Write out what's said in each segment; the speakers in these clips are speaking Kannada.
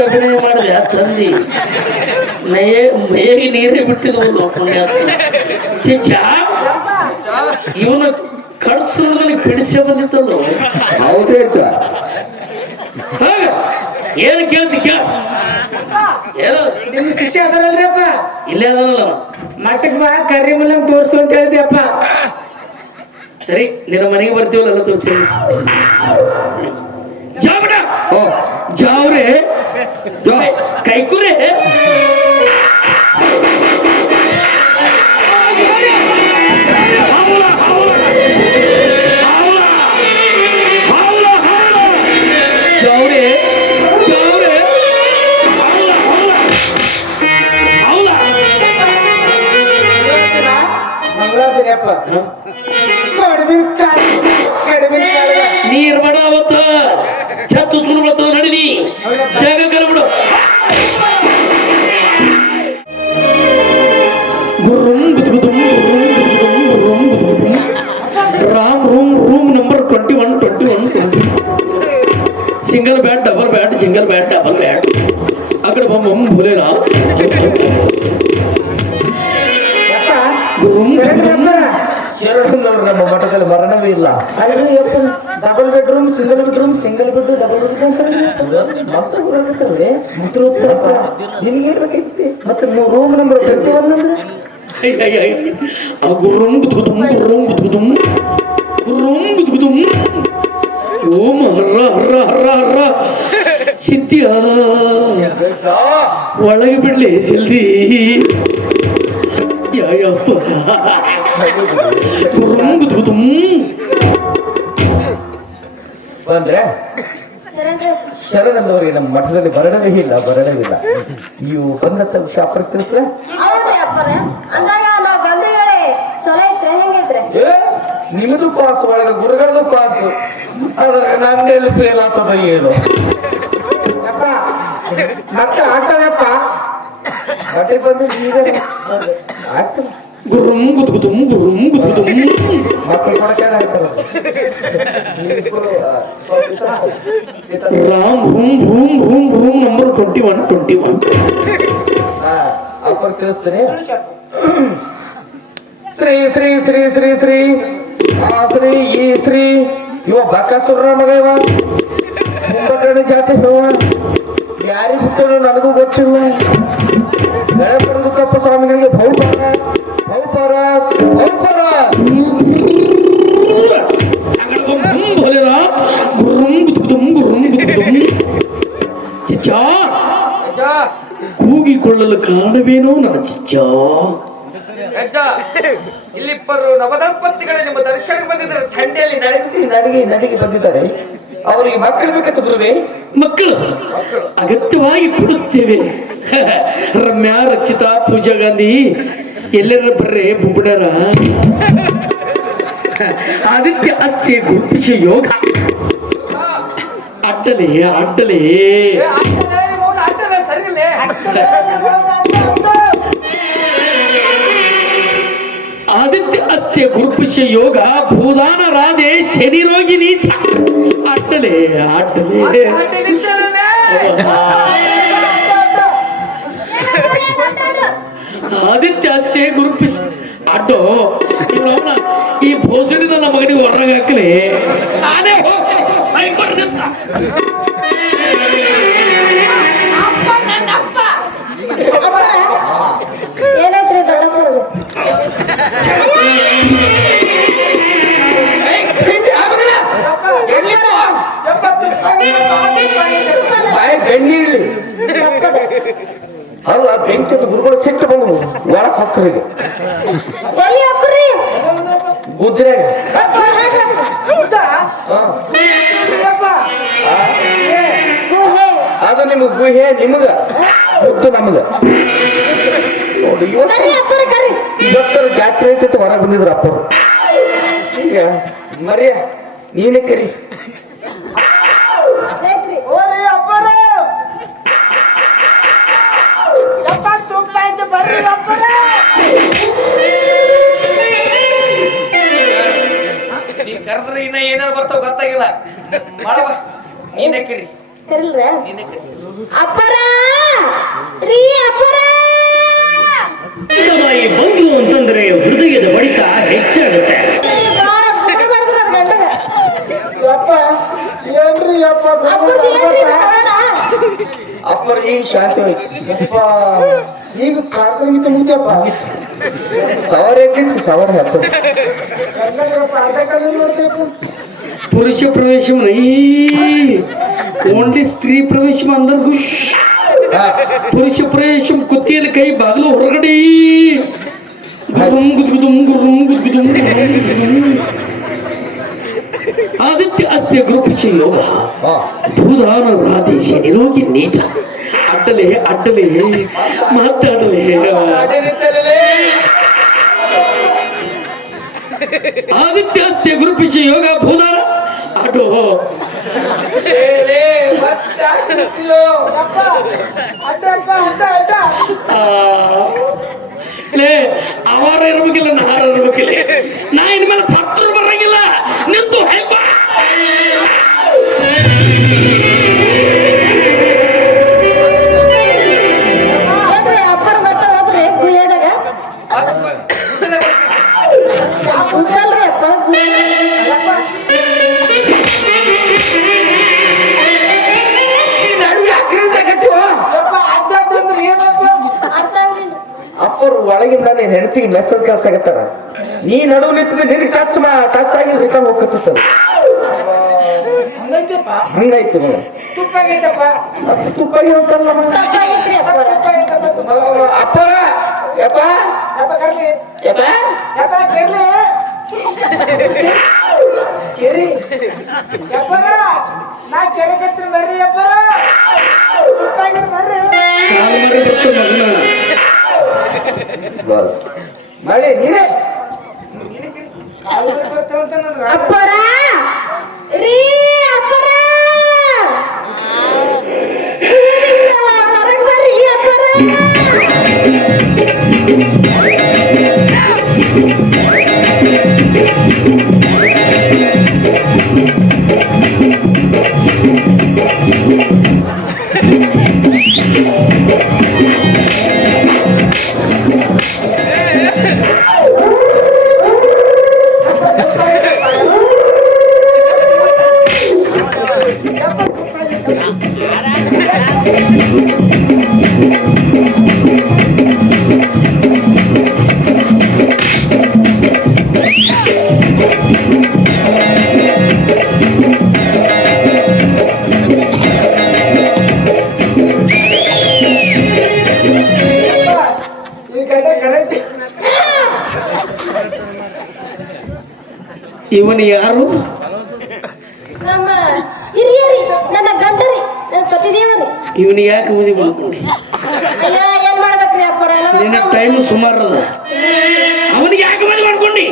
ಅಭಿನಯ ಮಾಡಿದೆ ತಂದಿ ಮೇಗಿ ನೀರೇ ಬಿಟ್ಟಿದ್ವಲ್ಲ ಪುಣ್ಯಾತ್ಮ ಚಿಚ್ಚ ಇವನು ಕಳ್ಸೋದ್ರಲ್ಲಿ ಬಿಡಿಸ ಬಂದಿತ್ತಲ್ಲ ಹೌದೇ ಏನು ಕೇಳ್ತಿ ಕೇಳ ಏನು ನಿಮ್ ಶಿಷ್ಯ ಅದರಲ್ರಿ ಅಪ್ಪ ಇಲ್ಲೇ ಅದಲ್ಲ ಮಠಕ್ ಬಾ ಕರಿ ಮುಲ್ಲಂಗ್ ತೋರ್ಸು ಅಂತ ಹೇಳ್ತಿ ಅಪ್ಪ ಸರಿ ನಿನ್ನ ಮನೆಗೆ ಬರ್ತೀವಲ್ಲ ತೋರಿಸ್ತೀನಿ ಜಾಬಡ ಜಾವ್ರೆ ಕೈಕುರೆ ನೀರ್ ಬಡ ಅವತ್ತ ಛತ್ತು ಸುಳ್ಳು ಬರ್ತದ ನಡಿನಿ ಜಾಗ ಕಲ್ಬಿಡು ರಾಮ್ room number 21 single bed double bed single bed double bed ಅಕಡೆ ಬಮ್ಮ ಭೂಲೇನಾ ಶರಣರು ನಮ್ಮ ಮಠದಲ್ಲಿ ಮರಣವೇ ಇಲ್ಲ. Double bedroom single bedroom double bedroom ಮತ್ತೆ ನಿನ್ಗೆ ಹೇಳ್ಬೇಕೈತಿ ಮತ್ತೆ ರೂಮ್ ನಂಬರ್ 21 ಅಂದ್ರೆ ಸಿದ್ಧಿಯ ಒಳಗೆ ಬಿಡ್ಲಿ ಜಲ್ದಿ ಯಾಯಪ್ಪ ಬಂದ್ರೆ ಶರಣಂದವರಿಗೆ ನಮ್ಮ ಮಠದಲ್ಲಿ ಬರಣವೇ ಇಲ್ಲ ನೀವು ಬಂದಂತ ಶಾಪಕ್ಕೆ ತಿಳಿಸ್ಲ ನಿಮ್ಮದು ಪಾಸ್ ಒಳಗೆ ಗುರುಗಳದು ಪಾಸ್ ಅದ್ರ ನನ್ನೆಲ್ಲಿ ಫೇಲ್ ಆಗ್ತದ ಏನು ಮತ್ತೆ ಆಟವಪ್ಪ ಬಟ್ಟೆ ಬಂದು ಈಗ ಆಗ್ತದೆ ಮಕ್ಕಳು ಕೊಡಕ್ಕೆ ಆಯ್ತಾರ ರಾಮ್ ರೂಮ್ ನಂಬರ್ 21 ಅಪ್ಪರ್ ತಿಳಿಸ್ತೀನಿ ಶ್ರೀ ಶ್ರೀ ಶ್ರೀ ಶ್ರೀ ಶ್ರೀ ಆ ಶ್ರೀ ಈ ಶ್ರೀ ಇವ ಬಕಾಸುರ ಮಗ ಇವ ಮುಂಬಕರ್ಣಿ ಜಾತಿ ಇವ ಯಾರಿಗೆ ಬಿಟ್ಟರು ನನಗೂ ಗೊತ್ತಿಲ್ಲ ಗಣಪತಿಗುತ್ತಪ್ಪ ಸ್ವಾಮಿಗಳಿಗೆ ಭೌಪಾರ ಕೂಗಿಕೊಳ್ಳಲು ಕಾರಣವೇನೋ ನನ್ನ ಚಿಚ್ಚ ಇಲ್ಲಿಬ್ಬರು ನವದಂಪತಿಗಳು ನಿಮ್ಮ ದರ್ಶನಕ್ಕೆ ಬಂದಿದ್ದಾರೆ ಥಂಡಿಯಲ್ಲಿ ನಡಿಗೆ ಬಂದಿದ್ದಾರೆ ಅವರಿಗೆ ಮಕ್ಕಳು ಬೇಕಂತ ಗುರುವೇ ಮಕ್ಕಳು ಅಗತ್ಯವಾಗಿ ಕೊಡುತ್ತೇವೆ ರಮ್ಯಾ ರಕ್ಷಿತಾ ಪೂಜಾ ಗಾಂಧಿ ಎಲ್ಲರ ಬರ್ರೆ ಬುಬ್ಬಡರ ಆದಿತ್ಯ ಅಸ್ತಿ ಗುರುಪಿಶ ಯೋಗ ಅಡ್ಡಲೆ ಆದಿತ್ಯ ಅಸ್ತಿ ಗುರುಪಿಶ ಯೋಗ ಭೂದಾನ ರಾಧೆ ಶನಿ ರೋಗಿ ನೀಚ ಅಡ್ಡಲೆ ಆದಿತ್ಯ ಅಷ್ಟೇ ಗುರುಪಿಸ್ ಅಡ್ಡೋ ಈ ಭೋಸಡಿ ನನ್ನ ಮಗನಿಗೆ ಹೊರಗೆ ಹಾಕಲಿ ನಾನೇ ಅಲ್ಲ ಬೆಂಕಿ ಗುರುಗಳು ಸಿಟ್ಟು ಬಂದು ಒಳಕ್ ಹಾಕರಿಗೆ ಗುದ್ರೆ ಅದು ನಿಮಗ್ ಗುಹೆ ನಿಮಗ ಮುದ್ದು ನಮಗ ನೋಡಿ ಇವತ್ತರ ಜಾತ್ರೆ ಐತೆ ಹೊರಗೆ ಬಂದಿದ್ರ ಅಪ್ಪರು ಈಗ ಮರಿಯ ನೀನೇ ಕರಿ ಕರೆದ್ರೆ ಇನ್ನ ಏನಾರು ಬರ್ತಾವ ಗೊತ್ತಾಗಿಲ್ಲ ಮಾಡವ ನೀನೇ ಕರಿ ನೀನೇ ಕರಿ ಅಪ್ಪರ ರೀ ಅಪ್ಪರ ಬಾಯಿ ಬಂತು ಅಂತಂದ್ರೆ ಹೃದಯದ ಬಡಿತ ಹೆಚ್ಚಾಗುತ್ತೆ. ಯಪ್ಪ ಏನ್ರಿ ಯಪ್ಪ ಅಪ್ಪರ ಈಗ ಶಾಂತಿ ಹೋಯ್ತು. ಯಪ್ಪ ಈಗ ಪ್ರಾರ್ಥನೆ ಗೀತ ಮುಗಿತಪ್ಪ ಸವಾರ ಎದ್ದಿತ್ತು ಸವಾರ ಹತ್ತು ಕನ್ನಡಪ್ಪ ಅರ್ಧ ಕಡೆ ನೋಡ್ತೇಪ್ಪ ಪುರುಷ ಪ್ರವೇಶ ಓನ್ಲಿ ಸ್ತ್ರೀ ಪ್ರವೇಶ ಅಂದರ್ಗು ಪುರುಷ ಪ್ರವೇಶ ಕುತ್ತಿಯಲ್ಲಿ ಕೈ ಬಾಗಿಲು ಹೊರಗಡೆ ಗುರುಂ ಗುದ್ಗುದುಂ ಗುರುಂ ಗುದ್ಗುದುಂ ಗುರುಂ ಗುದ್ಗುದುಂ. ಆದಿತ್ಯ ಅಸ್ತ್ಯ ಗುರುಪಿಚ ಯೋಗ ಭೂದಾನ ರಾಧೇಶ ನಿರೋಗಿ ನೀಚ ಅಡ್ಡಲೆ ಅಡ್ಡಲೆ ಮಾತಾಡಲೆ ಆದಿತ್ಯ ಅಸ್ತ್ಯ ಗುರುಪಿಚ ಯೋಗ ಭೂದಾನ ಆಟೋ ಅವಾರ ಇರ್ಬೇಕಿಲ್ಲ ನಾರ ಇರ್ಬೇಕಿಲ್ಲ ನಾ ಇನ್ಮೇಲೆ ಸತ್ತರು ಬರಂಗಿಲ್ಲ ನಿಂತು ಹೇಳ್ಕೊ. ಅಪ್ಪರ ಮಟ್ಟ ಹೋದ್ರಿ ಗುಯ್ಯದಾಗ ಕುಂತಲ್ರಿ ಅಪ್ಪ ಅಪ್ಪರು ಒಳಗಿಂದ ನೀನ್ ಹೆಂಡತಿಗೆ ಮೆಸೇಜ್ ಕಳ್ಸಾಗತ್ತಾರ. ನೀ ನಡುವು ನಿಂತಿದ್ರೆ ನಿನಗೆ ಟಚ್ ಆಗಿ ರಿಟರ್ನ್ ಹೋಗ್ತದ. ಹಂಗಾಯ್ತು ತುಪ್ಪ ಆಗೈತಪ್ಪ ಮತ್ತೆ ತುಪ್ಪ ಇರುತ್ತಲ್ಲ ತಪ್ಪಾಗಿತ್ರಿ ಅಪ್ಪರ ಅಪ್ಪರ ಯಪ್ಪ ಯಪ್ಪ ಕರ್ಲಿ ಯಪ್ಪ ಯಪ್ಪ ಕೇರ್ಲಿ ಕೇರಿ ಯಪ್ಪರ ನಾ ಕೆರೆ ಕತ್ರಿ ಬರ್ರಿ ಯಪ್ಪರ ತುಪ್ಪ ಆಗೈತೆ ಬರ್ರಿ ಮಳೆ ನೀರೇ ಅಪ್ಪರ ರೀ ಅಪ್ಪರ ಹೊರಗೆ ಬರ್ರಿ ಅಪ್ಪರ ಇವನು ಯಾರು? ನಮ್ಮ ಹಿರಿಯರಿ ನನ್ನ ಗಂಡರಿ ನನ್ನ ಪತಿದೇವರಿ. ಇವನು ಯಾಕೆ ಮದುವೆ ಮಾಡ್ಕೊಂಡಿ? ಅಯ್ಯ ಏನ್ ಮಾಡ್ಬೇಕ್ರಿ ಅಪ್ಪರ ನಿನ್ನ ಟೈಮ್ ಸುಮಾರು ಅದ. ಅವನಿಗೆ ಯಾಕೆ ಮದುವೆ ಮಾಡ್ಕೊಂಡಿ?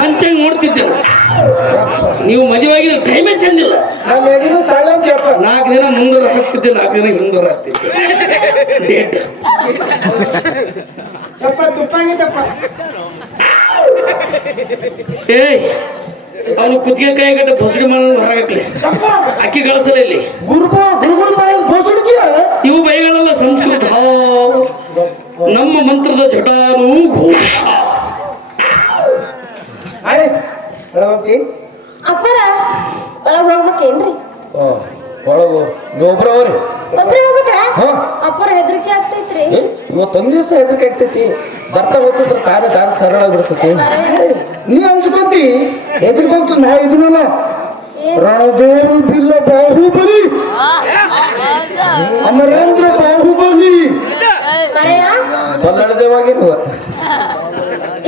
ಪಂಚಾಂಗ ನೋಡ್ತಿದ್ದೆ ನೀವು ಮದುವೆ ಆಗಿದ್ರೆ ಟೈಮೇ ಚಂದಿಲ್ಲ. ನನ್ನ ಎದಿರು ಸಣ್ಣ ಅಂತ ಯಪ್ಪ 4 ದಿನ ಮುಂದರ ಹಾಕ್ತಿದ್ದೆ, 4 ದಿನ ಹಿಂದರ ಹಾಕ್ತಿದ್ದೆ ಡೇಟ್. ಯಪ್ಪ ತುಪ್ಪ ಆಗೈತಪ್ಪ ಏಯ್ ಅವನು ಕುತ್ತಿಗೆ ಕೈ ಗಟ್ಟ ಬಸಡಿ ಮಾಡೋದು ಹೊರಗಾಕ್ಲಿ. ಅಕ್ಕಿ ಕಳಿಸಲ್ಲ ಇಲ್ಲಿ. ಗುರುಗುರು ಬಾಯಿ ಬೋಸುಡಿಕೆ ಇವು ಬೈಗಳಲ್ಲ ಸಂಸ್ಕೃತ. ನಮ್ಮ ಮಂತ್ರದ ಜಟಾನು ಘೋಷ. ಅಪ್ಪರ ಒಳಗ್ ಹೋಗ್ಬೇಕೇನ್ರಿ? ಒಳಗು ಒಬ್ರವ್ರಿ ಒಬ್ರೇ ಹೋಗ್ಬೇಕ್ರಾ? ಹಾ. ಅಪ್ಪರ ಹೆದರಿಕೆ ಆಗ್ತೈತ್ರಿ. ಇವತ್ತೊಂದ್ ದಿವಸ ಹೆದರಿಕೆ ಆಗ್ತೈತಿ. ಬರ್ತಾ ಹೋಗ್ತಿದ್ರ ತಾನೇ ದಾರಿ ಸರಳ ಬಿಡ್ತೈತಿ. ನೀ ಅನ್ಸ್ಕೊಂತಿ ಎದ್ರಿಕೊಂತ ನಾ ಇದನ್ನಲ್ಲ ರಣದೇವ ಬಿಲ್ಲ ಬಾಹುಬಲಿ ಅಮರೇಂದ್ರ ಬಾಹುಬಲಿ ಮರೆಯ ಕನ್ನಡದೇವಾಗಿರುವ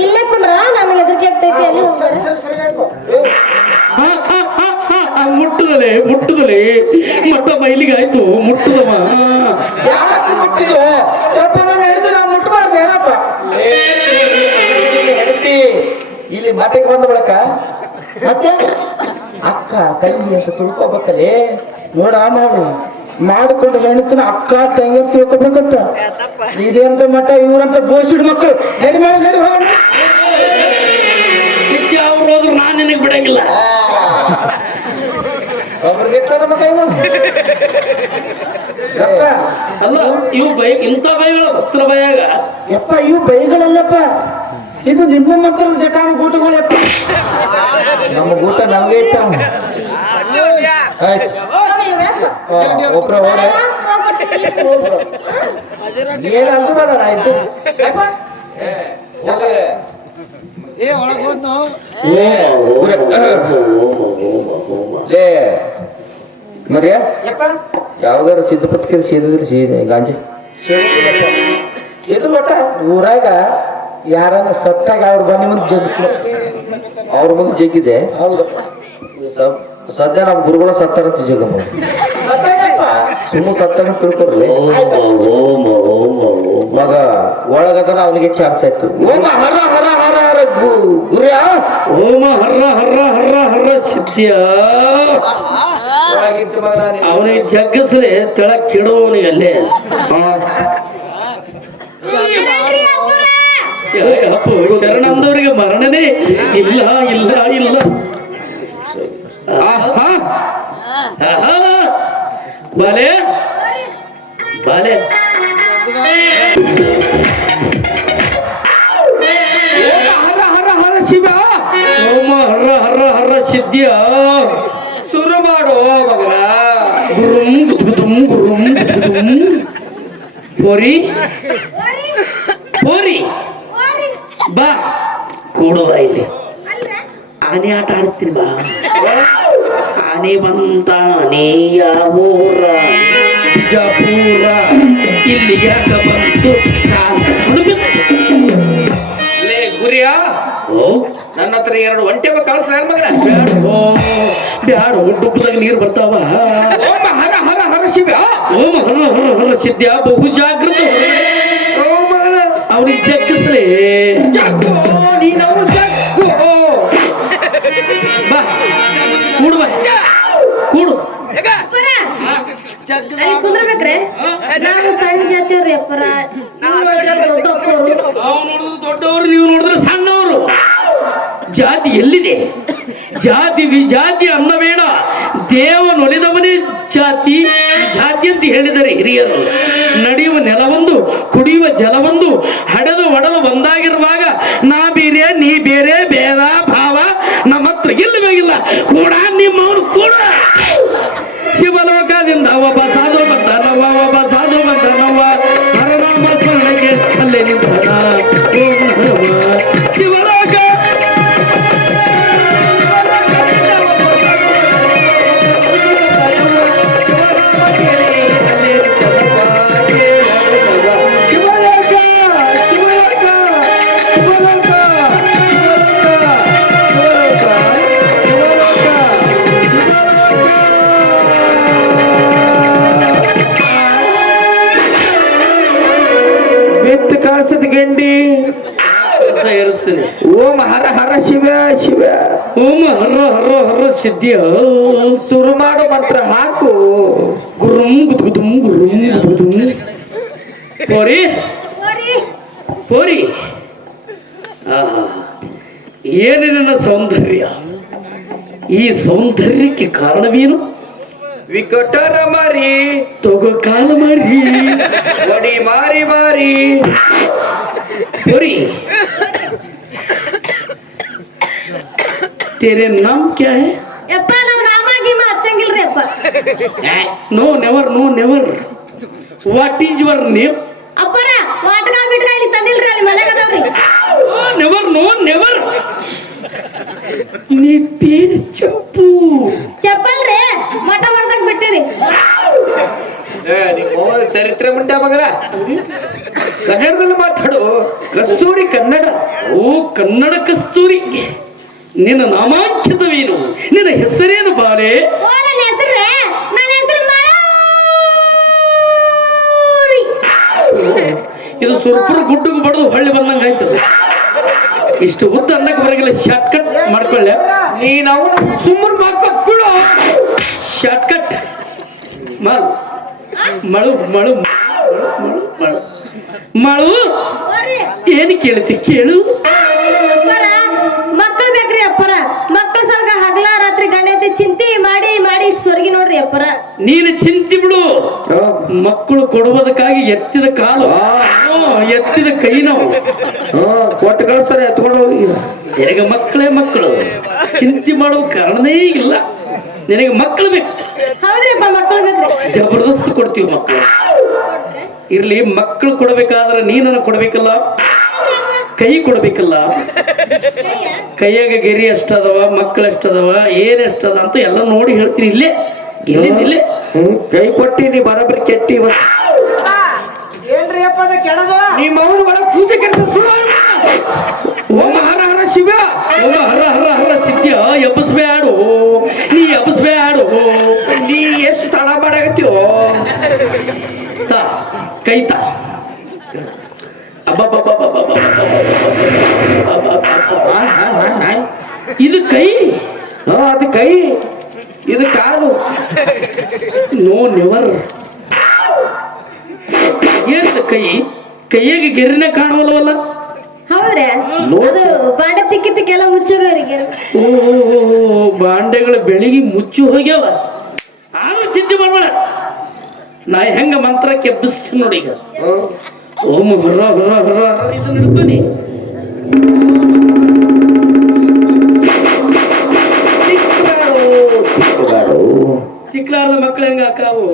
ಇಲ್ಲ ಕುಂದ್ರ ನನಗೆ ಹೆದರಿಕೆ ಆಗ್ತೈತಿ. ಅಲ್ಲಿ ಹೋಗ್ಬೇಡ. ಮುಟ್ಟದಲೆ ಮುಟ್ಟದಲೆ ಮಟ್ಟ ಮೈಲಿಗೆ ಆಯ್ತು ಮುಟ್ಟದವ. ಯಾಕೆ ಮುಟ್ಟಿದ್ವು? ಯಪ್ಪ ನಾನು ಹೇಳಿದ್ರೆ ನಾವು ಮುಟ್ಬಾರ್ದು ಏನಪ್ಪ ಹೆಂಡತಿ ಇಲ್ಲಿ ಮಠಕ್ಕೆ ಬಂದ ಬಳಕ ಮತ್ತೆ ಅಕ್ಕ ತಂಗಿ ಅಂತ ತಿಳ್ಕೊಬೇಕಲ್ಲಿ. ನೋಡ ಮಾಡು ಮಾಡ್ಕೊಂಡು ಹೆಣ್ತಿನ ಅಕ್ಕ ತಂಗಿ ಅಂತ ತಿಳ್ಕೊಬೇಕಂತ ಇದೇಂತ ಮಠ ಇವ್ರಂತ ಬೋಸಿಡ್ ಮಕ್ಕಳು ನಡಿ ಮಾಡಿ ನಡಿ ಹೋಗೋಣ. ಕಿಚ್ಚ ಅವ್ರು ಹೋದ್ರು ನಾನು ನಿನಗೆ ಬಿಡಂಗಿಲ್ಲ. ಒಬ್ರು ನಮ್ಮ ಕೈವ ಅಲ್ಲ ಇವು ಬೈ ಇಂಥ ಬೈಗಳು ಭಕ್ತರ ಬೈಯಾಗ ಯಪ್ಪ ಇವು ಬೈಗಳಲ್ಲಪ್ಪ, ಇದು ನಿಮ್ಮ ಮಂತ್ರದ ಜಟಾನುಗೂಟಗಳಪ್ಪ. ನಮ್ಮ ಊಟ ನಮಗೆ ಇಟ್ಟ ಆಯ್ತು ಒಬ್ರ ಹೋದ್ರೆ ಏನ್ ಅಂತ ಬೇಡ ಆಯ್ತು ಮರ್ಯಾ ಯಾವಾಗಾರ ಸಿದ್ಧಪತ್ಕೆ ಸೇದಿದ್ರಿ ಗಾಂಜಿ ಇದು ಮಟ್ಟ ಊರಾಗ ಯಾರನ್ನ ಸತ್ತಾಗ ಅವ್ರು ಬಂದು ಮುಂದೆ ಜಗ್ತು. ಅವ್ರ ಮುಂದೆ ಜಗ್ಗಿದೆ. ಹೌದು ಸದ್ಯ ನಮ್ಮ ಗುರುಗಳ ಸತ್ತಾರಂತ ಜಗಮ್ಮ ಸುಮ್ಮ ಸತ್ತಾಗ ತಿಳ್ಕೊಡ್ರಿ ಮಗ ಒಳಗದನ ಅವನಿಗೆ ಚಾನ್ಸ್ ಆಯ್ತು. ಓಮ ಹರ ಹರ ಹರ ಹರ ಗುರ್ಯಾ ಓಮ ಹರ್ರ ಹರ್ರ ಹರ್ರ ಹರ್ರ ಸಿದ್ಧ ಒಳಗಿಟ್ಟು ಮಗ ಅವನಿಗೆ ಜಗ್ಗಿಸ್ರೆ ತೆಳಕ್ ಕೆಡುವವನಿಗೆ ಅಲ್ಲೇ ಅಪ್ಪು ಶರಣಂದವರಿಗೆ ಮರಣನೇ ಇಲ್ಲ ಇಲ್ಲ ಇಲ್ಲ. ಆಹಾ ಆಹಾ ಬಾಲೆ ಬಾಲೆ ಹರ ಹರ ಹರ ಶಿವ ಓಮ ಹರ್ರ ಹರ್ರ ಹರ್ರ ಸಿದ್ಧ ಶುರು ಮಾಡು ಮಗ ಗುರುಂ ಗುದ್ಗುದುಂ ಗುರುಂ ಗುದ್ಗುದುಂ ಪೋರಿ ಪೋರಿ ಬಾ ಕೂಡುವ ಇಲ್ಲಿ ಆನೆ ಆಟ ಆಡಿಸ್ತೀನಿ ಬಾ. ಆನೆ ಬಂತ ಆನೆ ಯಾವೂರ ಬಿಜಾಪುರ ಇಲ್ಲಿ ಯಾಕ ಬಂತು ಲೇ ಗುರಿಯಾ ಓ ನನ್ನ ಹತ್ರ 2 ಒಂಟೆ ಕಳಿಸ್ ನನ್ ಮಗ ಬ್ಯಾಡೋ ಬ್ಯಾಡೋ ಡುಬ್ಬದಾಗ ನೀರು ಬರ್ತಾವ. ಓಮ ಹರ ಹರ ಹರ ಶಿವ ಓಂ ಹರ ಹರ ಹರ ಸಿದ್ಧ ಬಹು ಜಾಗೃತ ಅವನಿಗೆ ಜಗ್ಗಿಸ್ಲಿ ಜಗ್ಗು ನೀನು ಜಗ್ಗು ಬಾ ಕೂಡು ಬಾ ಕೂಡು ಅಲ್ಲಿ ಕುಂದ್ರಬೇಕ್ರೆ ನಾವು ಸಣ್ಣ ಜಾತಿಯವ್ರಿ ಅಪ್ಪರ ದೊಡ್ಡಪ್ಪರು. ನಾವು ನೋಡಿದ್ರು ದೊಡ್ಡವರು, ನೀವು ನೋಡಿದ್ರೆ ಸಣ್ಣವರು. ಜಾತಿ ಎಲ್ಲಿದೆ? ಜಾತಿ ವಿಜಾತಿ ಅನ್ನಬೇಡ, ದೇವನೊಲಿದವನೇ ಜಾತಿ ಜಾತಿ ಅಂತ ಹೇಳಿದರೆ ಹಿರಿಯರು. ನಡೆಯುವ ನೆಲವೊಂದು ಕುಡಿಯುವ ಜಲವೊಂದು ಹಡೆದು ಒಡಲು ಒಂದಾಗಿರುವಾಗ ನಾ ಬೇರೆ ನೀ ಬೇರೆ ಭೇದ ಭಾವ ನಮ್ಮ ಹತ್ರ ಇಲ್ಲಬೇಕಿಲ್ಲ. ಕೂಡ ನಿಮ್ಮವನು ಕೂಡ ಶಿವಲೋಕದಿಂದ ಒಬ್ಬ ಸಾಧು ಬಂದನವ ಒಬ್ಬ ಸಾಧು ಬಂದನವ ಹರನಾಮ ಸ್ಮರಣೆಗೆ ಅಲ್ಲೇ ನಿಂತನ ಓಂ ನಮಃ ಶಿವಲೋಕ ಬಿತ್ತು ಕಾಣಿಸದ ಗೆಂಡಿ ಏರಿಸ್ತೀನಿ. ಓಂ ಹರ ಹರ ಶಿವ ಶಿವ ಓಂ ಹರ ಹರ ಹರ ಸಿದ್ಧ ಶುರು ಮಾಡೋ ಮಂತ್ರ ಹಾಕು ಗುರುಂ ಗುದ್ಗುದುಂ ಗುರುಂ ಗುದ್ಗುದುಂ ಪೋರಿ ಪೋರಿ ಆಹಾ ಏನಿದೆ ನನ್ನ ಸೌಂದರ್ಯ. ಈ ಸೌಂದರ್ಯಕ್ಕೆ ಕಾರಣವೇನು? ವಿಕಟರ ಮಾರಿ ತಗೋ ಕಾಲ ಮಾರಿ ಒಡಿ ಮಾರಿ ಮಾರಿ ಪೋರಿ तेरे नाम क्या है? ಯಪ್ಪ ನಾವು ನಾಮ ಗೀಮ ಹಚ್ಚಂಗಿಲ್ರಿ ಅಪ್ಪ. No, never, no, never. What is your name? ಅಪ್ಪರ ವಾಟಕ ಬಿಟ್ಕ ಇಲ್ಲಿ ತಂದಿಲ್ರಿ, ಅಲ್ಲಿ ಮನೆಗೆ ಅದಾವ್ರಿ. Never, no, never. ನೀ ಪೇರು ಚಪ್ಪು. ಚಪ್ಪಲ್ರಿ ಮಠ ಮಾಡ್ದಾಗ ಬಿಟ್ಟಿರಿ. ದರಿದ್ರ ಮುಂಡ ಮಗರ ಕನ್ನಡದಲ್ಲಿ ಮಾತಾಡು. ಕಸ್ತೂರಿ ಕನ್ನಡ. ಓ ಕನ್ನಡ ಕಸ್ತೂರಿ, ನಿನ್ನ ನಾಮಾಂಕಿತವೇನು? ನಿನ್ನ ಹೆಸರೇನು ಬಾಲೆ? ಓ ನನ್ನ ಹೆಸರೇ, ನನ್ನ ಹೆಸರು ಮಳೂರಿ. ಇದು ಸುರ್ಪುರ ಗುಡ್ಡಕ್ಕೆ ಬಡದು ಹೊಳ್ಳಿ ಬಂದಂಗೆ ಆಯ್ತದೆ. ಇಷ್ಟು ಉದ್ದ ಅನ್ನಕ್ಕೆ ಬರಗಿಲ್ಲ, ಶಾರ್ಟ್ ಕಟ್ ಮಾಡ್ಕೊಳ್ಳೆ. ನೀನು ಅವನು ಸುಮ್ಮನೆ ಮಾಡ್ಕೊಟ್ಬಿಡು. ಶಾರ್ಟ್ ಕಟ್ ಮಳು ಮಳು ಮಳು ಮಳು ಮಳು ಮಳು ಓರಿ ಏನು ಕೇಳ್ತಿ ಕೇಳು. ಅಪ್ಪರ ಮಕ್ಕಳು ಬೇಕ್ರಿ ಅಪ್ಪರ. ಮಕ್ಕಳ ಸಲಗ ಹಗಲ ರಾತ್ರಿ ಗಂಡೈತಿ ಚಿಂತಿ ಮಾಡಿ ಮಾಡಿ ಸೊರಗಿ ನೋಡ್ರಿ ಅಪ್ಪರ ನೀನು ಚಿಂತಿ ಬಿಡು. ಮಕ್ಕಳು ಕೊಡುವುದಕ್ಕಾಗಿ ಎತ್ತಿದ ಕಾಲು, ಎತ್ತಿದ ಕೈ ನಾವು ಕೊಟ್ಟು ಕಳಿಸ್ತಾರೆ ಎತ್ಕೊಂಡು ಹೋಗಿ. ನಿನಗೆ ಮಕ್ಕಳೇ ಮಕ್ಕಳು, ಚಿಂತೆ ಮಾಡುವ ಕಾರಣನೇ ಇಲ್ಲ. ನಿನಗೆ ಮಕ್ಕಳು ಬೇಕು, ಹೌದ್ರಿಪ್ಪ ಮಕ್ಕಳು ಬೇಕ್ರಿ. ಜಬರ್ದಸ್ತ್ ಕೊಡ್ತೀವಿ ಮಕ್ಕಳು. ಇರ್ಲಿ, ಮಕ್ಕಳು ಕೊಡಬೇಕಾದ್ರೆ ನೀನನ್ನು ಕೊಡ್ಬೇಕಲ್ಲ, ಕೈ ಕೊಡ್ಬೇಕಲ್ಲ. ಕೈಯಾಗ ಗೆರಿ ಎಷ್ಟದವ, ಮಕ್ಕಳು ಎಷ್ಟದವ, ಏನ್ ಎಷ್ಟದ ಅಂತ ಎಲ್ಲ ನೋಡಿ ಹೇಳ್ತೀನಿ. ಇಲ್ಲೇ ಇಲ್ಲೇ ಕೈ ಕೊಟ್ಟಿ ನೀ ಬರಬರಿ ಕೆಟ್ಟಿ. ಏನ್ರಿ ಅಪ್ಪ ಅದ ಕೆಡದ ನಿಮ್ಮ ಅವನು ಒಳಗೆ ಪೂಜೆ ಓಂ ಹರ ಹರ ಶಿವ, ಓಂ ಹರ ಹರ ಹರ ಸಿದ್ಧ. ಎಬ್ಬಸ್ಬೇಡು ನೀ, ಎಬ್ಬಸ್ಬೇಡು ನೀ. ಎಷ್ಟು ತಡ ಮಾಡಾಗತ್ತೀವೋ. ತಾ ಕೈ ತಾ. ಇದು ಕೈ, ಅದು ಕೈ, ಇದು ಕಾಲು. No never. ಏನ್ ಕೈ? ಕೈಯಾಗ ಗೆರಿನ ಕಾಣವಲ್ಲವಲ್ಲ. ಹೌದ್ರಿ, ಅದು ಬಾಂಡೆ ತಿಕ್ಕಿ ತಿಕ್ಕಿ ಎಲ್ಲ ಮುಚ್ಚೋಗವ್ರಿಗೆ. ಓ, ಬಾಂಡೆಗಳ ಬೆಳಿಗ್ಗೆ ಮುಚ್ಚಿ ಹೋಗ್ಯಾವ. ಆದ್ರೂ ಚಿಂತೆ ಮಾಡ್ಬೇಡ, ನಾ ಹೆಂಗ ಮಂತ್ರ ಕೆಬ್ಬಿಸ್ತೀನಿ ನೋಡಿ. ಈಗ ಓಂ ಹರ ಹರ ಹರ ಇದನ್ನ ಹಿಡ್ಕೊನಿ. ಚಿಕ್ಕಲಾರದ ಮಕ್ಳು ಹೆಂಗ ಹಾಕಾವು,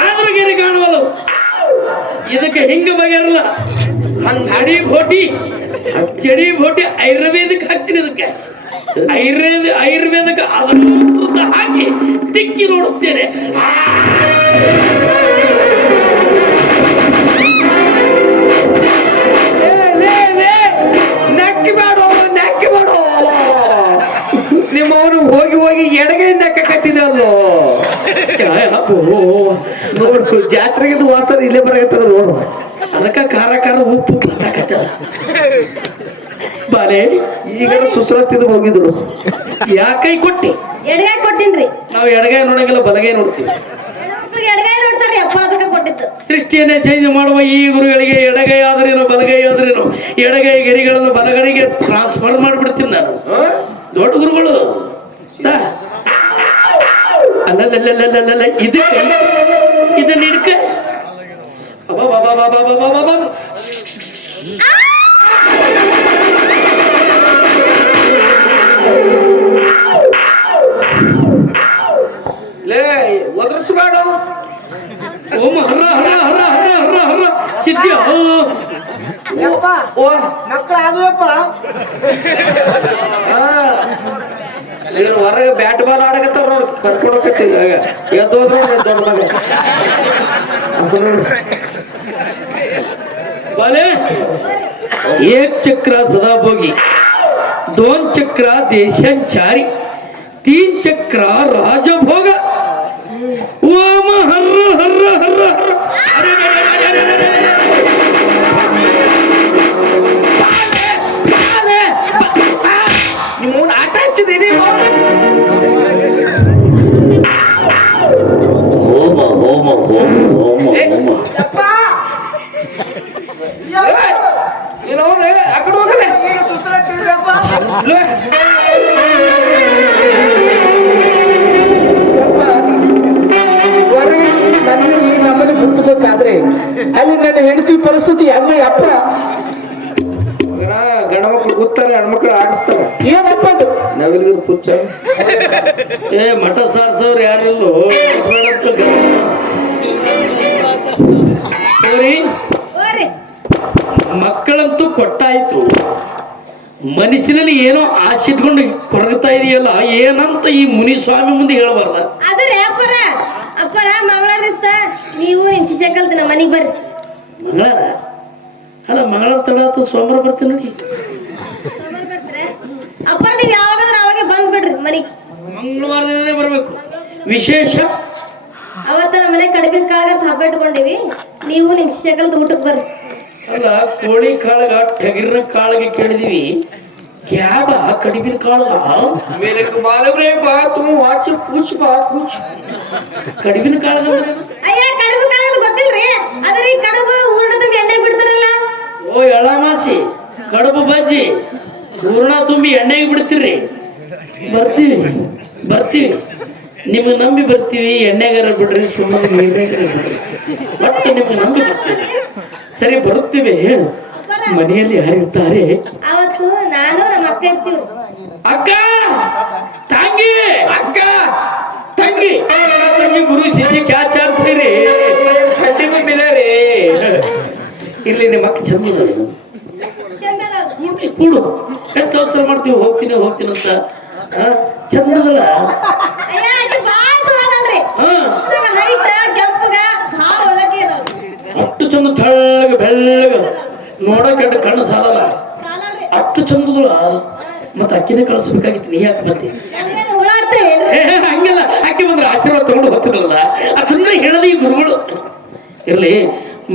ಆದ್ರೂ ಗೆರೆ ಕಾಣುವಲ್ಲ. ಇದಕ್ಕೆ ಹಿಂಗ ಬಗೆರಲ್ಲ. ಜಡಿ ಬೋಟಿ, ಜಡಿ ಬೋಟಿ ಆಯುರ್ವೇದಕ್ಕೆ ಹಾಕ್ತೀನಿ. ಇದಕ್ಕೆ ಆಯುರ್ವೇದಕ್ಕೆ ಅದನ್ನ ಹಾಕಿ ತಿಕ್ಕಿ ನೋಡುತ್ತೇನೆ. ನಕ್ಕಿ ಮಾಡು, ನಕ್ಕಿ ಮಾಡು. ನಿಮ್ಮವನು ಹೋಗಿ ಹೋಗಿ ಎಡಗೈಯಿಂದ ಕಟ್ಟಿದಲ್ಲೋ. ನೋಡು, ಜಾತ್ರೆಗಿದ್ದು ವಾಸನ ಇಲ್ಲೇ ಬರಕತ್ತದ ನೋಡು. ಅದಕ್ಕ ಖಾರ ಖಾರ ಉಪ್ಪು ಬತ್ತಾಕತ್ತದ. ಬಾಲೆ ಈಗ ಸುಸರತ್ತಿದ್ದು ಹೋಗಿದ್ರು. ಯಾಕೈ ಕೊಟ್ಟಿ? ಎಡಗಾಯಿ ಕೊಟ್ಟಿನ್ರಿ. ನಾವು ಎಡಗಾಯಿ ನೋಡಂಗಿಲ್ಲ, ಬಲಗಾಯಿ ನೋಡ್ತೀವಿ. ಹೆಣ್ಮಕ್ಳಿಗೆ ಎಡಗಾಯಿ ನೋಡ್ತಾರ್ರಿ, ಅಪ್ಪ ಅದಕ್ಕೆ ಕೊಟ್ಟಿತ್ತು. ಸೃಷ್ಟಿಯನ್ನೇ ಚೇಂಜ್ ಮಾಡುವ ಈ ಗುರುಗಳಿಗೆ ಎಡಗೈ ಆದ್ರೇನು ಬಲಗೈ ಆದ್ರೇನು ಎಡಗೈ ಗೆರಿಗಳನ್ನು ಬಲಗಡೆಗೆ ಟ್ರಾನ್ಸ್ಫರ್ ಮಾಡಿಬಿಡ್ತೀನಿ ನಾನು. ದೊಡ್ಡ ಗುರುಗಳು ಅಲ್ಲಲ್ಲ ಇದು ಇದನ್ನ ಹಿಡ್ಕ. ಲೇ ಒದರ್ಸ್ಬೇಡು. ಓಂ ಹರ ಹರ ಹರ ಹರ ಹರ ಹರ ಸಿದ್ಧ. ಓ ಮಕ್ಕಳು ಆದ್ವಪ್ಪ. ನೀನು ಹೊರಗೆ ಬ್ಯಾಟ್ ಬಾಲ್ ಆಡಕತ್ತಾರ ನೋಡಿ, ಕರ್ಕೊಂಡು ಹೋಗತ್ತೀವಿ. ಎದ್ದು ಹೋದ್ರು ದೊಡ್ಡ ಮಗ. ಬಾಲೆ एक चक्र सदाभोगी, 2 चक्र देशांचारी, 3 चक्र राजभोग. ओम हर हर हर ನಿಮ್ಮವನು ಆಟ ಹಚ್ಚಿದೀನಿ. ಹೋಮ ಹೋಮ ಹೋಮ ಹೋಮ ಹೋಮ. ನೀನು ಅವನು ಆ ಕಡೆ ಹೋಗಲ್ಲ. ಈ ನಮ್ಮಲ್ಲಿ ಮುಟ್ಟಬೇಕಾದ್ರೆ ಅಲ್ಲಿ ನನ್ನ ಹೆಂಡತಿ ಪರಿಸ್ಥಿತಿ ಹೆಂಗ ಅಪ್ಪ? ಗಂಡ ಮಕ್ಳು ಕೂತಾರೆ, ಹೆಣ್ಮಕ್ಳು ಆಡಿಸ್ತಾರೆ. ಏನಪ್ಪ ಅದು? ನವಿಲಿಗೆ ಪುಚ್ಚ. ಏ ಮಠ ಸಾರ್ಸವ್ರು ಯಾರಿಲ್ಲೋ ಮಕ್ಕಳಂತೂ ಕೊಟ್ಟಾಯ್ತು. ಮನಸ್ಸಿನಲ್ಲಿ ಏನೋ ಆಸೆ ಇಟ್ಕೊಂಡು ಕೊರಗ್ತಾ ಇದೆಯಲ್ಲ, ಏನಂತ ಈ ಮುನಿಸ್ವಾಮಿ ಮುಂದೆ ಹೇಳಬಾರ್ದ? ಅದ್ರಿ ಅಪ್ಪರ ಅಪ್ಪರ ಮಂಗಳವಾರ ದಿವಸ ನೀವು ನಿಮ್ ಶಿಷ್ಯ ಕಲ್ತ ನಮ್ಮ ಮನೆಗೆ ಬರ್ರಿ. ಮಂಗಳವಾರ ಅಲ್ಲ, ಮಂಗಳವಾರ ತಡ ಸೋಮವಾರ ಬರ್ತೀನಿ ನೋಡಿ. ಅಪ್ಪರ ನೀವು ಯಾವಾಗಂದ್ರೆ ಅವಾಗೆ ಬಂದ್ಬಿಡ್ರಿ ಮನೆಗೆ. ಮಂಗಳವಾರ ದಿನನೇ ಬರ್ಬೇಕು. ವಿಶೇಷ ಅವತ್ತ ನಮ್ಮ ಮನೆ ಕಡಿಮೆ ಕಾಳಗಂತ ಹಬ್ಬ ಇಟ್ಕೊಂಡಿವಿ, ನೀವು ನಿಮ್ ಶಿಷ್ಯ ಕಲ್ತ ಊಟಕ್ಕೆ ಬರ್ರಿ. ಅಲ್ಲ, ಕೋಳಿ ಕಾಳಗ ಟಗಿರ್ನ ಕಾಳಿಗೆ ಕೇಳಿದೀವಿ, ಕ್ಯಾಬ ಕಡಿಮೆ ಕಾಳಗ मेरे को मालूम नहीं बा, तुम वहाँ से पूछ बा पूछ. ಕಡಿಮೆ ಕಾಳಗ ಅಯ್ಯ ಕಡುಬು ಕಾಳಗ ಗೊತ್ತಿಲ್ರಿ? ಅದ್ರ ಈ ಕಡುಬು ಹೂರ್ಣ ಎಣ್ಣೆ ಬಿಡ್ತಾರಲ್ಲ. ಓ ಎಳಮಾಸಿ, ಕಡುಬು ಬಜ್ಜಿ ಹೂರ್ಣ ತುಂಬಿ ಎಣ್ಣೆಗೆ ಬಿಡ್ತೀರಿ. ಬರ್ತೀವಿ ಬರ್ತೀವಿ. ನಿಮಗೆ ನಂಬಿ ಬರ್ತೀವಿ, ಎಣ್ಣೆಗಾರ ಬಿಡ್ರಿ, ಸುಮ್ಮನೆ ನೀರ್ನಾಗಾರ ಬಿಡ್ರಿ, ಮತ್ತೆ ನಿಮಗೆ ನಂಬಿ ಬರ್ತೀವಿ. ಸರಿ ಬರುತ್ತೀವಿ. ಮನೆಯಲ್ಲಿ ಯಾರಿರ್ತಾರೆ? ಅವತ್ತು ನಾನು ನಮ್ಮ ಅಕ್ಕ ಇರ್ತೀವಿ. ಅಕ್ಕ, ತಂಗಿ, ಅಕ್ಕ ತಂಗಿ ತಂಗಿ ಗುರು ಶಿಷ್ಯ ಕ್ಯಾ ಚಾರ್ ಸೇರಿ ಖಂಡಿ ಮೇಲೆ ರೀ. ಇಲ್ಲಿ ನಿಮ್ಮ ಅಕ್ಕ ಚಂದ ಚಂದನ ಕೂಡು. ಎಷ್ಟು ಅವಸರ ಮಾಡ್ತೀವಿ, ಹೋಗ್ತೀನಿ ಹೋಗ್ತೀನಿ ಅಂತ. ಚಂದಗಳ ಅಯ್ಯ ಇದು ಬಾಳ ತೋದಲ್ರಿ. ಹೈಟ್ ಕೆಂಪಗ ಭಾಳ ಒಳಗೆ ಅದಾವ. ಅಷ್ಟು ಚಂದ ತೆಳ್ಳಗ ಬೆಳ್ಳಗ ನೋಡಕ್ಕೆ ಕಣ್ಣು ಸಾಲಲ್ಲ, ಸಾಲಲ್ರಿ. ಅಷ್ಟು ಚಂದಗಳ. ಮತ್ತೆ ಅಕ್ಕಿನೇ ಕಳಿಸ್ಬೇಕಾಗಿತ್ತು, ನೀ ಯಾಕೆ ಬಂದಿ? ನಮ್ಗೇನು ಹುಳ ಆಗ್ತವೆ ಹಂಗೆಲ್ಲ ಅಕ್ಕಿ ಬಂದ್ರೆ ಆಶೀರ್ವಾದ ತಗೊಂಡು ಹೋಗ್ತಿರಲ್ಲ, ಅದನ್ನ ಹೇಳದ ಈ ಗುರುಗಳು. ಇರ್ಲಿ,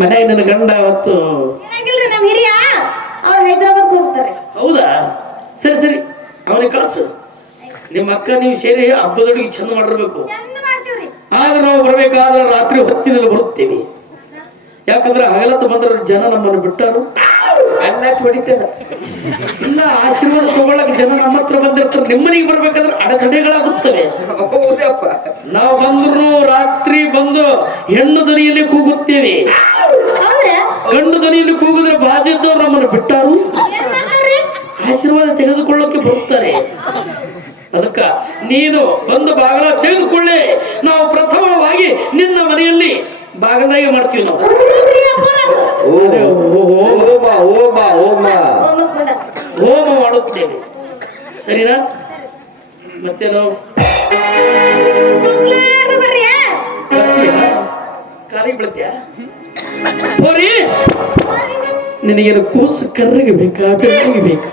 ಮನೆಯಾಗ ನನ್ನ ಗಂಡ ಅವತ್ತು ಏನಾಗಿಲ್ರಿ, ನಮ್ ಹಿರಿಯ ಅವ್ರು ಹೈದ್ರಾಬಾದ್ ಹೋಗ್ತಾರೆ. ಹೌದಾ? ಸರಿ ಸರಿ, ಅವನಿಗೆ ಕಳಿಸು. ನಿಮ್ಮ ಅಕ್ಕ ನೀವು ಸೇರಿ ಹಬ್ಬದೊಳಗೆ ಚಂದ ಮಾಡಿರ್ಬೇಕು. ಚಂದ ಮಾಡ್ತೀವ್ರಿ. ಆದ್ರೆ ನಾವು ಬರ್ಬೇಕಾದ್ರೆ ರಾತ್ರಿ ಹೊತ್ತಿನಲ್ಲಿ ಬರುತ್ತೇವೆ. ಯಾಕಂದ್ರೆ ಹಗಲತ್ತು ಬಂದ್ರ ಜನ ನಮ್ಮನ್ನು ಬಿಟ್ಟಾರು, ಅನ್ನ ಹೊಡಿತೇನೆ. ಇಲ್ಲ ಆಶೀರ್ವಾದ ತಗೊಳ್ಳಕ್ ಜನ ನಮ್ಮ ಹತ್ರ ಬಂದಿರ್ತಾರೆ. ನಿಮ್ಮನಿಗೆ ಬರ್ಬೇಕಾದ್ರೆ ಅಡೆತಡೆಗಳಾಗುತ್ತವೆ. ಹೌದಪ್ಪ. ನಾವು ಬಂದ್ರು ರಾತ್ರಿ ಬಂದು ಹೆಣ್ಣು ದನಿಯಲ್ಲಿ ಕೂಗುತ್ತೇವೆ. ಹೌದ್ರಾ? ಗಂಡು ದನಿಯಲ್ಲಿ ಕೂಗಿದ್ರೆ ಬಾಜಿದ್ದವ್ರು ನಮ್ಮನ್ನು ಬಿಟ್ಟಾರು, ಏನ್ ಮಾಡ್ತಾರ್ರಿ? ಆಶೀರ್ವಾದ ತೆಗೆದುಕೊಳ್ಳೋಕೆ ಬರುತ್ತಾರೆ. ಅದಕ್ಕ ನೀನು ಬಂದು ಬಾಗಲ ತೆಗೆದುಕೊಳ್ಳೆ. ನಾವು ಪ್ರಥಮವಾಗಿ ನಿನ್ನ ಮನೆಯಲ್ಲಿ ಬಾಗದಾಗೆ ಮಾಡ್ತೀವಿ. ನಾವು ಹುಡುಗ್ರಿ ಅಪ್ಪರದು. ಓಮ ಓಮ ಓಮ ಹೋಮಕ್ ಬಂದ. ಹೋಮ ಮಾಡುತ್ತೇವೆ. ಸರಿನಾ? ಮತ್ತೆ ನಾವು ಮಕ್ಳಾರು ಬರ್ರಿ. ಕಾಲಿಗೆ ಬೀಳ್ತೀಯ? ಹೋರಿ, ನಿನಗೇನು ಕೂಸು ಕರ್ರಿಗೆ ಬೇಕಾ, ಬೆಳ್ಳಿಗೆ ಬೇಕಾ?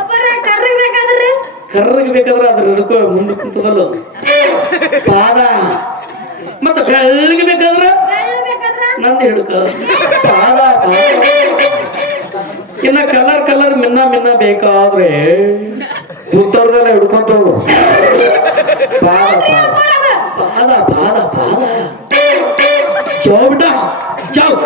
ಅಪ್ಪರ ಕರ್ರಿ ಬೇಕಾದ್ರಿ. ಕರ್ರಿಗೆ ಬೇಕಾದ್ರೆ ಅದ್ರ ಹಿಡ್ಕೋ, ಮುಂದೆ ಕುಂತದಲ್ಲ ಅದು ಪಾದ. ಮತ್ತೆ ಬೆಳ್ಳಿಗೆ ಬೇಕಾದ್ರೆ ಬೆಳ್ಳ ಬೇಕಾದ್ರ ನಂದು ಹಿಡ್ಕ ಪಾದ. ಇನ್ನ ಕಲರ್ ಕಲರ್ ಮಿನ್ನ ಮಿನ್ನ ಬೇಕಾದ್ರೆ ಕೂತವ್ರದೆಲ್ಲ ಹಿಡ್ಕೊಂತ ಹೋಗು. ಪಾದ ಪಾದ ಪಾದ ಪಾದ ಪಾದ. ಜಾವ್ ಬಿಟ್ಟ ಜಾವ್.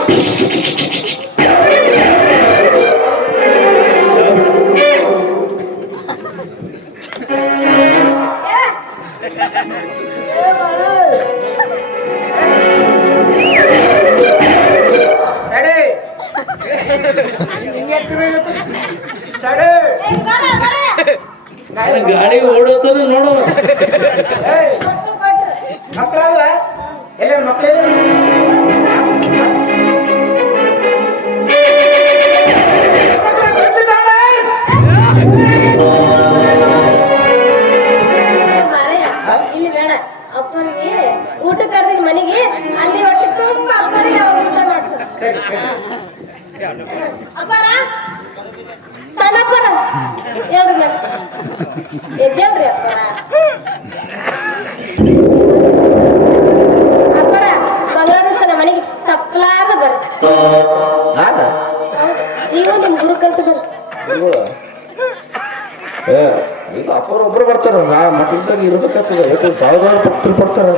ಗಾಳಿ ಓಡೋತಾರ ನೋಡು. ಮಕ್ಕಳಲ್ಲ ಎಲ್ಲ ಮಕ್ಕಳೆಲ್ಲ ಇಲ್ಲಿ ಬೇಡ. ಅಪ್ಪರಿಗೆ ಊಟ ಕರ್ದಿದ್ ಮನೆಗೆ, ಅಲ್ಲಿ ಹೊಟ್ಟೆ ತುಂಬಾ ಅಪ್ಪರಿಗೆ ಅವಾಗ ಊಟ ಮಾಡ್ತಾರೆ. ಅಪ್ಪಾರ, ಸಣ್ಣ ಅಪ್ಪಾರ ಹೇಳ್ರಿ. ಎದ್ದೇಳ್ರಿ ಅಪ್ಪಾರ. ಅಪ್ಪಾರ ಬಾಂಗ್ಲಾದೇಶ ಮನೆಗೆ ತಪ್ಪಲಾರ್ದ ಬರ್ರಿ. ನಾನ ನೀವು ನಿಮ್ ಗುರು ಕಲ್ತು ಬರ್ರಿ. ಈಗ ಅಪ್ಪರು ಒಬ್ರು ಬರ್ತಾರ. ನಾ ಮಕ್ಕಳ ಇರ್ಬೇಕಾಗ್ತದೆ. ಸಾವಿರಾರು ಭಕ್ತರು ಬರ್ತಾರ.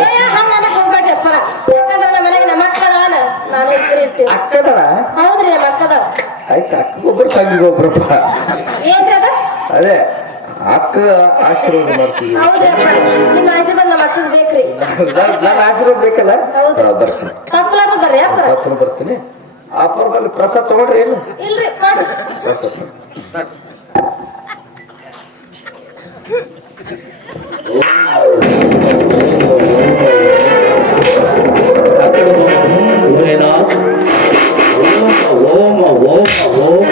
ಏ ಹಂಗ ಅನ್ನಕ್ ಹೋಗ್ಬೇಡ್ರಿ ಅಪ್ಪಾರ. ಯಾಕಂದ್ರೆ ನಮ್ಮ ಮನೆಗೆ ನಮ್ಮ ಅಕ್ಕ ಅದಾಳ, ನಾನು ಇಬ್ಬರು ಇರ್ತೀವಿ. ಅಕ್ಕದಳ? ಹೌದ್ರಿ, ನಮ್ಮ ಅಕ್ಕ ಅದಾಳ. ಆಯ್ತು, ಅಕ್ಕಗೊಬ್ಬರು ತಂಗಿಗೊಬ್ರಪ್ಪ. ಏನ್ರಿ ಅದ? ಅದೇ ಅಕ್ಕ ಆಶೀರ್ವಾದ ಮಾಡ್ತೀವಿ. ಹೌದ್ರಿ ಅಪ್ಪ, ನಿಮ್ಮ ಆಶೀರ್ವಾದ ನಮ್ಮ ಅಕ್ಕಗ್ ಬೇಕ್ರಿ. ನಾನು ಆಶೀರ್ವಾದ ಬೇಕಲ್ಲ? ಹೌದು. ಬರ್ತೀನಿ, ತಪ್ಪಲಾರ್ದು ಬರ್ರಿ ಅಪ್ಪರ. ಬರ್ತೀನಿ. ಅಪ್ಪರ ಬಲ್ಲಿ ಪ್ರಸಾದ ತಗೊಂಡ್ರಿ ಏನು? ಇಲ್ರಿ ಕೊಡ್ರಿ. ಪ್ರಸಾದ ಓಮ ಓಮ ಓಮ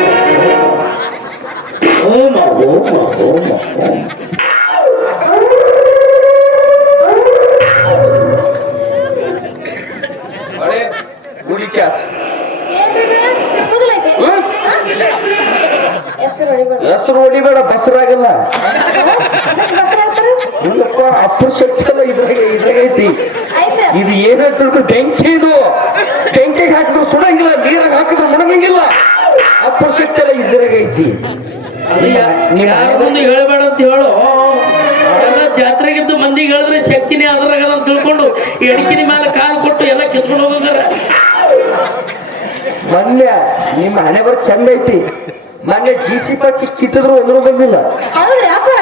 ಓಮ ಓಮ ಓಮ. ಒಳ್ಳೆ ಗುಡಿ ಚಾಚ್. ಏನ್ರಿ ಕುದಲೈತಿ? ಹೆಸರು ಹೊಡಿಬೇಡ್ರಿ. ಹೆಸರು ಹೊಡಿಬೇಡ, ಬಸರಾಗಿಲ್ಲ. ಇಲ್ಲಪ್ಪ, ಅಪ್ಪರ ಶಕ್ತಿ ಎಲ್ಲ ಇದ್ರಾಗ ಐತಿ. ಆಯ್ತ್ರಿ. ಇದು ಏನೋ ತಿಳ್ಕೊಂಡು ಬೆಂಕಿ, ಇದು ಬೆಂಕಿಗೆ ಹಾಕಿದ್ರು ಸುಡಂಗಿಲ್ಲ, ನೀರಾಗ ಹಾಕಿದ್ರು ಮುಣಗಂಗಿಲ್ಲ. ಅಪ್ಪರ ಶಕ್ತಿ ಎಲ್ಲ ಇದ್ರಾಗ ಐತಿ. ಅದು ಯಾರ ಮುಂದೆ ಹೇಳಬೇಡ ಅಂತ ಹೇಳು. ಎಲ್ಲ ಜಾತ್ರೆಗಿದ್ದು ಮಂದಿಗೆ ಹೇಳಿದ್ರೆ ಶಕ್ತಿನೇ ಅದ್ರಾಗದ ಅಂತ ತಿಳ್ಕೊಂಡು ಎಡಕಿನ ಮೇಲೆ ಕಾಲು ಕೊಟ್ಟು ಎಲ್ಲ ಕಿತ್ಕೊಂಡು ಹೋಗ್ತಾರ. ಮೊನ್ನೆ ನಿಮ್ಮ ಹಣೆ ಬರ ಚಂದ ಐತಿ. ಮೊನ್ನೆ GC ಕಿತ್ತಿದ್ರು ಒಂದ್ರು ಬಂದಿಲ್ಲ. ಹೌದ್ರಿ ಅಪ್ಪರ.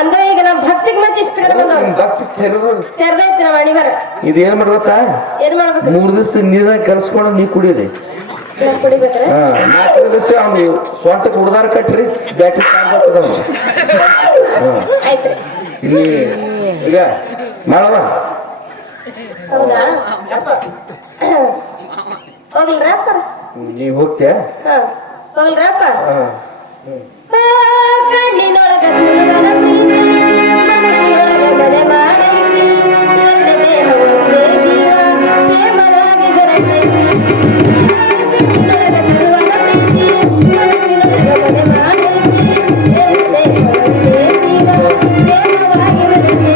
ಅಂದ್ರೆ ಈಗ ನಾ ಭಕ್ತಿಗೆ ಮತ್ತೆ ಇಷ್ಟ ಕಡೆ ಬಂದವ್ರು ಭಕ್ತಿ ತೆರೆದು ತೆರೆದೈತಿ ನಮ್ಮ ಅಣಿವಾರ ಇದೇನ್ ಮಾಡ್ಬೇಕ ಏನ್ ಮಾಡ್ಬೇಕು 3 ದಿವಸ ನೀರಾಗ ಕರ್ಸ್ಕೊಂಡು ನೀ ಕುಡೀರಿ ನಾನ್ ಕುಡಿಬೇಕ್ರ 4 ದಿವಸ ಅವ್ನು ಸ್ವಂಟಕ್ಕೆ ಹುಡ್ದಾರ ಕಟ್ರಿ ಬ್ಯಾಟ್ರಿ ಚಾರ್ಜ್ ಆಗ್ತದ ಆಯ್ತ್ರಿ ಇಲ್ಲಿ ಈಗ ಮಾಡವ ಹೌದಾ ಹೋಗ್ಲ್ರಪ್ಪ ನೀ ಹೋಗ್ತೀಯ ಹಾ ಹೋಗ್ಲ್ರಪ್ಪ ಕಣ್ಣಿನೊಳಗ ಸುಡುವನ ಪ್ರೀತಿ ಮನಸ್ಸಿನೊಳಗ ಮನೆ ಮಾಡೈತಿ ಎರಡು ದೇಹ ಒಂದೇ ಜೀವ ಪ್ರೇಮವಾಗಿ ಬೆರೆತೈತಿ ಕಣ್ಣಿನೊಳಗ ಸುಡುವನ ಪ್ರೀತಿ ಮನಸ್ಸಿನೊಳಗ ಮನೆ ಮಾಡೈತಿ ಎರಡು ದೇಹ ಒಂದೇ ಜೀವ ಪ್ರೇಮವಾಗಿ ಬೆರೆತೈತಿ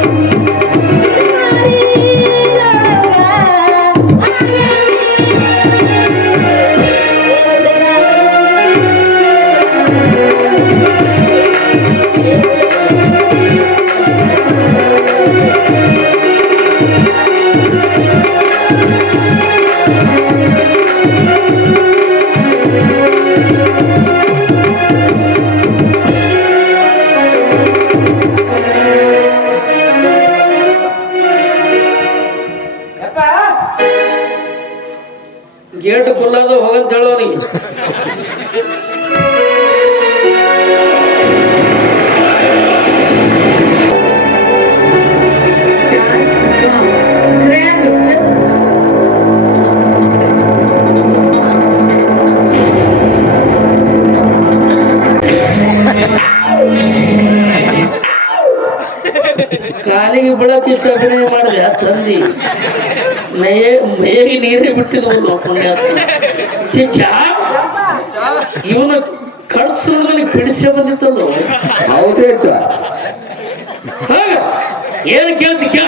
ಸುಮಾರಿ ನೋಡವ್ವ ಗೇಟ್ ಕುಲ್ಲದ ಹೋಗಂತ ಹೇಳೋನಿಗೆ ಕಾಲಿಗೆ ಬೆಳಕಿಷ್ಟು ಅಭಿನಯ ಮಾಡಿದೆ ಆ ತಂದಿ ಮೇಗೆ ನೀರೇ ಬಿಟ್ಟಿದ್ವು ಪುಣ್ಯಾತ್ಮ ಚಿಚ್ಚ ಇವನು ಕಳ್ಸೋದ್ರಲ್ಲಿ ಬಿಡಿಸೇ ಬಂದಿತ್ತಲ್ಲ ಹೌದೇತ ಏನು ಕೇಳ್ತಿ ಕೇಳ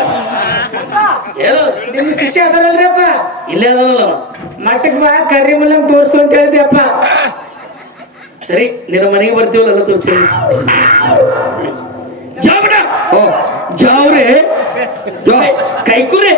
ಏನು ನಿಮ್ ಶಿಷ್ಯ ಅದರಲ್ರಿ ಅಪ್ಪ ಇಲ್ಲೇ ಅದಲ್ಲ ಮಠಕ್ ಬಾ ಕರ್ರಿ ಮಲ್ಲಂಗ್ ತೋರ್ಸು ಅಂತ ಹೇಳಿದೆ ಅಪ್ಪ ಸರಿ ನಿನ್ನ ಮನೆಗೆ ಬರ್ತೀವಲ್ಲ ಎಲ್ಲ ತೋರಿಸ್ತೀನಿ ಜಾಬಡ ಜಾವ್ರೆ ಕೈಕುರೆ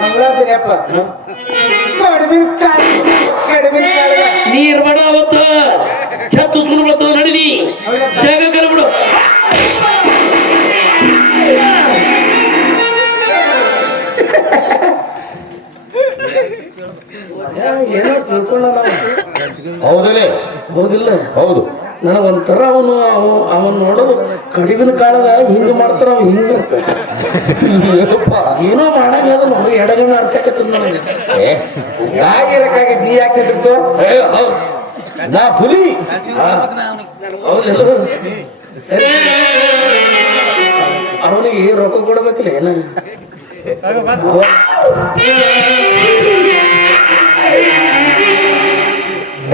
ಮಂಗಳಾದ್ರಿ ಅಪ್ಪ ಕಡಿಮೆ ನೀರ್ ಬಡ ಅವತ್ತ ಛತ್ತು ಸುಳ್ಳು ಬರ್ತದ ನಡಿನಿ ಜಾಗ ಕಲ್ಬಿಡು ಏನೋ ತಿಳ್ಕೊಂಡ ಹೌದಲೇ ಹೌದಿಲ್ಲ ಹೌದು ನನಗೊಂಥರ ಅವನು ನೋಡೋದು ಕಡಿವಿನ ಕಾಲದ ಹಿಂಗ ಮಾಡ್ತಾರ ಅವ ಹಿಂಗ ಏನೋ ಮಾಡಂಗ ಅದ ನೋಡಿ ಎಡಗಣ ಅರ್ಸಕತ್ತದ ನನಗೆ ಆಗಿರಕ್ಕಾಗಿ ನೀ ಯಾಕೆ ಹೆದರ್ತು? ನಾ ಹುಲಿ ಹೌದಿಲ್ಲ ಸರಿ ಅವನಿಗೆ ರೊಕ್ಕ ಕೊಡ್ಬೇಕಿಲ್ಲ ಏನ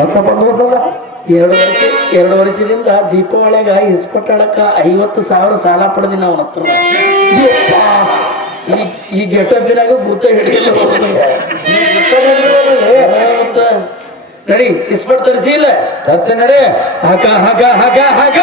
ರೊಕ್ಕ ಬಂದ್ಬಿಟ್ಟಲ್ಲ 2 ವರ್ಷದಿಂದ ದೀಪಾವಳಿಯಾಗ ಇಸ್ಪಟ್ಟಾಡಕ 50,000 ಸಾಲ ಪಡೆದಿನ ಅವನ ಹತ್ರ ಈ ಗೆಟಪ್ಪಿನಾಗ ಭೂತ ಹಿಡಿಯಲ್ಲ ನಡಿ ಇಸ್ಪಟ್ ತರಿಸಿ ಇಲ್ಲ ತರ್ಸಿ ನಡೆ ಹಗ ಹಗ ಹಗ ಹಗ